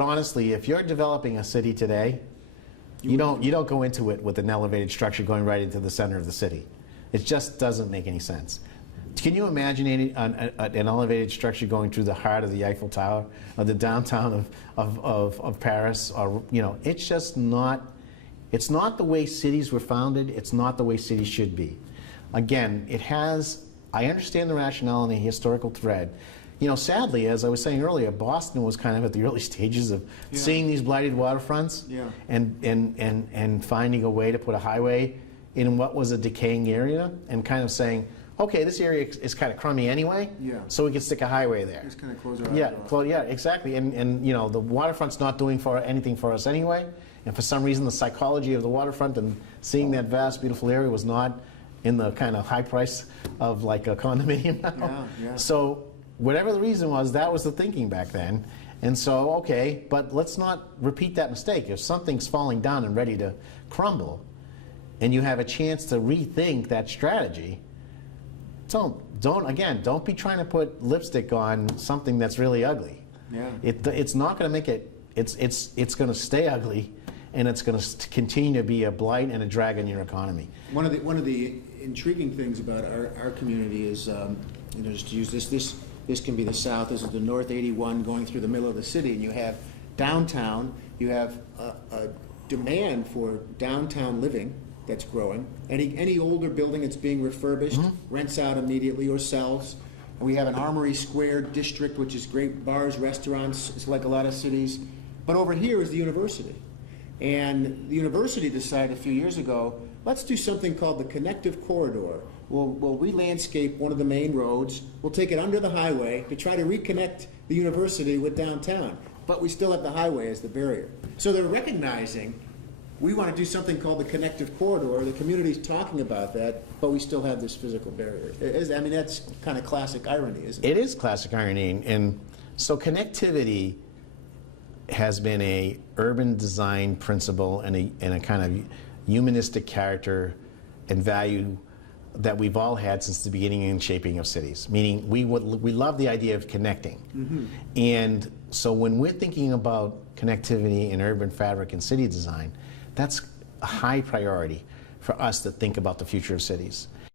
Honestly, if you're developing a city today, you don't go into it with an elevated structure going right into the center of the city. It just doesn't make any sense. Can you imagine an elevated structure going through the heart of the Eiffel Tower or the downtown of Paris? Or it's just not. It's not the way cities were founded. It's not the way cities should be. Again, it has. I understand the rationale and the historical thread. Sadly, as I was saying earlier, Boston was kind of at the early stages of seeing these blighted waterfronts and finding a way to put a highway in what was a decaying area and kind of saying, okay, this area is kind of crummy anyway, so we can stick a highway there. Just kind of close our eyes off. Exactly. And the waterfront's not doing anything for us anyway, and for some reason the psychology of the waterfront and seeing that vast, beautiful area was not in the kind of high price of like a condominium now. So whatever the reason was, that was the thinking back then. And so, okay, but let's not repeat that mistake. If something's falling down and ready to crumble, and you have a chance to rethink that strategy, don't be trying to put lipstick on something that's really ugly. It's not going to make it. It's going to stay ugly, and it's going to continue to be a blight and a drag on your economy. One of the intriguing things about our community is, just to use this can be the south. This is the North 81 going through the middle of the city, and you have downtown. You have a demand for downtown living that's growing. Any older building that's being refurbished rents out immediately or sells. And we have an Armory Square district, which is great bars, restaurants. It's like a lot of cities. But over here is the university. And the university decided a few years ago, let's do something called the connective corridor. We'll re-landscape one of the main roads. We'll take it under the highway to try to reconnect the university with downtown. But we still have the highway as the barrier. So they're recognizing we want to do something called the connective corridor. The community's talking about that, but we still have this physical barrier. That's kind of classic irony, isn't it? It is classic irony. And so connectivity has been a urban design principle and a kind of humanistic character and value that we've all had since the beginning and shaping of cities. Meaning we love the idea of connecting. And so when we're thinking about connectivity in urban fabric and city design, that's a high priority for us to think about the future of cities.